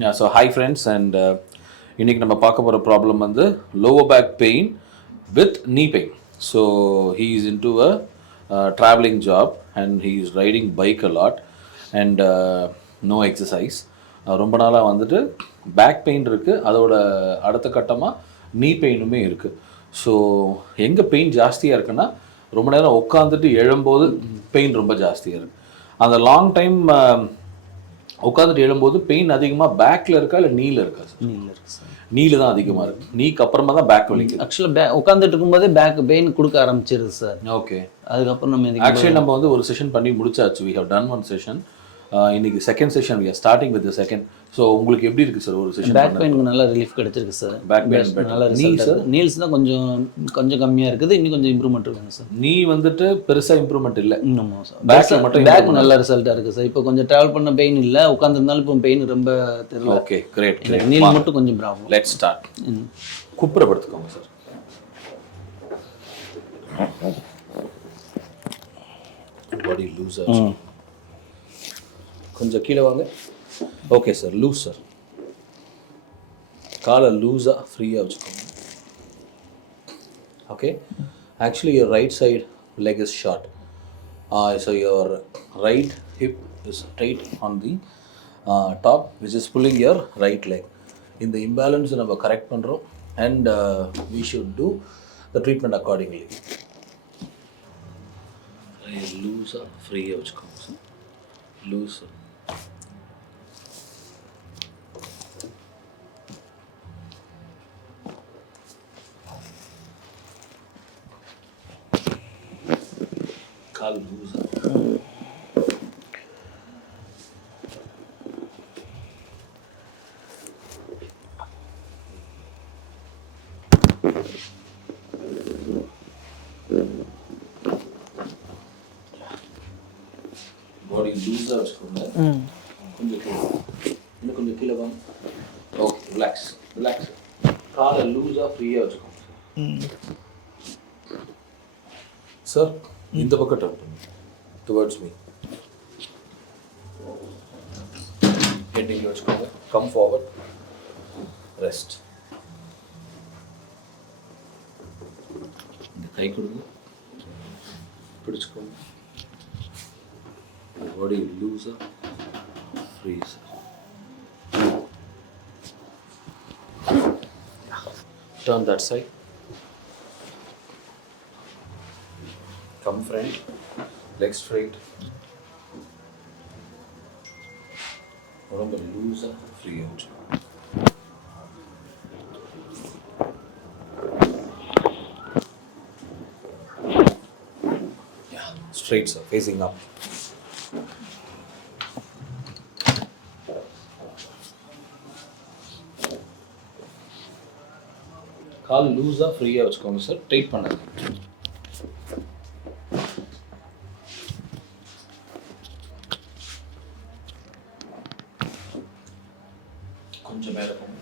Yeah, so hi friends, and இன்னைக்கு நம்ம பார்க்க போகிற ப்ராப்ளம் வந்து lower back pain with knee pain. So he is into a traveling job and he is riding bike a lot and no exercise. ரொம்ப நாளாக வந்துட்டு back pain இருக்குது, அதோட அடுத்த கட்டமாக knee பெயினுமே இருக்குது. ஸோ எங்கே பெயின் ஜாஸ்தியாக இருக்குன்னா ரொம்ப நேரம் உட்காந்துட்டு எழும்போது பெயின் ரொம்ப ஜாஸ்தியாக இருக்குது. அந்த லாங் டைம் உட்காந்துட்டு எழும்போது பெயின் அதிகமாக பேக்கில் இருக்கா இல்லை நீல இருக்கா சார்? நீல இருக்கு சார். நீல தான் அதிகமாக இருக்குது. நீக்கு அப்புறமா தான் பேக் வலிக்குது. ஆக்சுவலாக உட்காந்துட்டு இருக்கும்போதே பேக் பெயின் கொடுக்க ஆரம்பிச்சிருது சார். ஓகே, அதுக்கப்புறம் நம்ம ஆக்சுவலி நம்ம வந்து ஒரு செஷன் பண்ணி முடிச்சாச்சு. We have done one session. இன்னைக்கு second session, we are starting with second. So உங்களுக்கு எப்படி இருக்குது சார் ஒரு செஷன்? பேக் பெயினுக்கு நல்ல ரிலீஃப் கிடைச்சிருக்கு சார். பேக் பெயின் நல்ல ரிசல்ட் சார். நீல்ஸ் தான் கொஞ்சம் கம்மியாக இருக்குது, இன்னும் கொஞ்சம் இம்ப்ரூவ்மெண்ட் இருக்குங்க சார். நீ வந்துட்டு பெருசாக இம்ப்ரூவ்மெண்ட் இல்லை, இன்னும் சார். பேக்கில் மட்டும் பேக் நல்ல ரிசல்ட்டாக இருக்குது சார். இப்போ கொஞ்சம் ட்ராவல் பண்ண பெயின் இல்லை, உட்காந்துருந்தாலும் இப்போ பெயின் ரொம்ப தெரியல. Okay, great. நீல் மட்டும் கொஞ்சம் ப்ராப்ளம். Let's start. குப்புறப்படுத்துக்கோங்க சார். பாடி லூஸ் ஆச்சு, கொஞ்சம் கீழே வாங்க. Okay sir, loose sir. காலை லூஸாக ஃப்ரீயாக வச்சுக்கோங்க. Okay, actually your right side leg is short. So your right hip is straight on the top, which is pulling your right leg. In the imbalance நம்ம கரெக்ட் பண்ணுறோம் and we should do the treatment accordingly. லூஸாக ஃப்ரீயாக வச்சுக்கோங்க sir. Loose கால் லூஸாக. பாடி லூஸாக வச்சுக்கோங்க. கொஞ்சம் கீழே, இன்னும் கொஞ்சம் கீழே வாங்க. Okay, relax relax. காலை லூஸாக ஃப்ரீயாக வச்சுக்கோங்க சார். இந்த பக்கம் டர்ன் பண்ணுங்க, டுவர்ட்ஸ் மீ. ஹெட் இங்கே வச்சுக்கோங்க. Come forward, rest. இந்த கை கொடுங்க, பிடிச்சிக்கோங்க. பாடி லூஸாக free sir. Turn that side. Come front, legs straight. உடம்பு லூஸாக ஃப்ரீயாக வச்சுக்கோங்க. Straight sir, facing up. கால் லூஸாக ஃப்ரீயாக வச்சுக்கோங்க சார். டைட் பண்ணாது. கொஞ்சம் மேலே போங்க.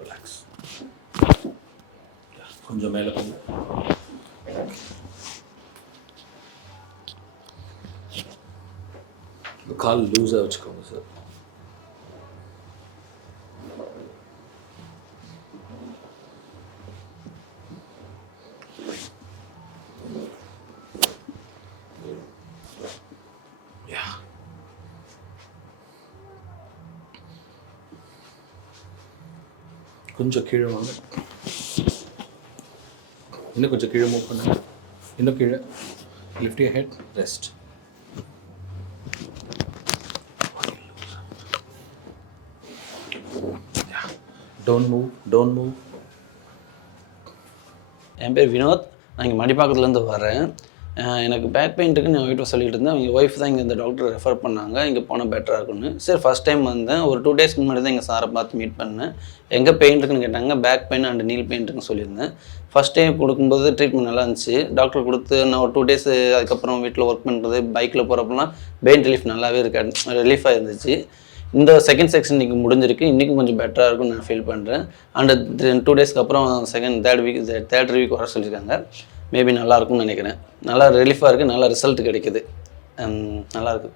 ரிலாக்ஸ். கொஞ்சம் மேலே போங்க. கால் லூஸாக வச்சுக்கோங்க சார். கொஞ்சம் கீழே வாங்க. இன்னும் கொஞ்சம் கீழே மூவ் பண்ணுங்க. இன்னும் கீழே. Lift your head, rest. Don't move, don't move. என் பேர் வினோத். நான் இங்கே மடிப்பாக்கத்துலேருந்து வரேன். எனக்கு பேக் பெயின் இருக்குன்னு என் வீட்டில் சொல்லிட்டு இருந்தேன். எங்கள் ஒய்ஃப் தான் இங்கே இந்த டாக்டர் ரெஃபர் பண்ணாங்க, இங்கே போனால் பெட்டராக இருக்குன்னு. சரி, ஃபஸ்ட் டைம் வந்தேன். ஒரு 2 டேஸ்க்கு முன்னாடி தான் எங்கள் சாரை பார்த்து மீட் பண்ணேன். எங்கே பெயின் இருக்குன்னு கேட்டாங்க. Back pain and knee pain இருக்குன்னு சொல்லியிருந்தேன். ஃபஸ்ட் டைம் கொடுக்கும்போது ட்ரீட்மெண்ட் நல்லா இருந்துச்சு. டாக்டர் கொடுத்து நான் ஒரு 2 டேஸ் அதுக்கப்புறம் வீட்டில் ஒர்க் பண்ணுறது, பைக்கில் போகிறப்பெல்லாம் பெயின் ரிலீஃப் நல்லாவே ரிலீஃபாக இருந்துச்சு. இந்த செகண்ட் செக்ஷன் இன்றைக்கி முடிஞ்சிருக்கு. இன்றைக்கும் கொஞ்சம் பெட்டராக இருக்கும்னு நான் ஃபீல் பண்ணுறேன். அண்ட் 2 டேஸ்க்கு அப்புறம் தேர்ட் வீக் வர சொல்லியிருக்காங்க. மேபி நல்லாயிருக்கும்னு நினைக்கிறேன். நல்லா ரிலீஃபாக இருக்குது, நல்லா ரிசல்ட் கிடைக்குது. நல்லாயிருக்கு.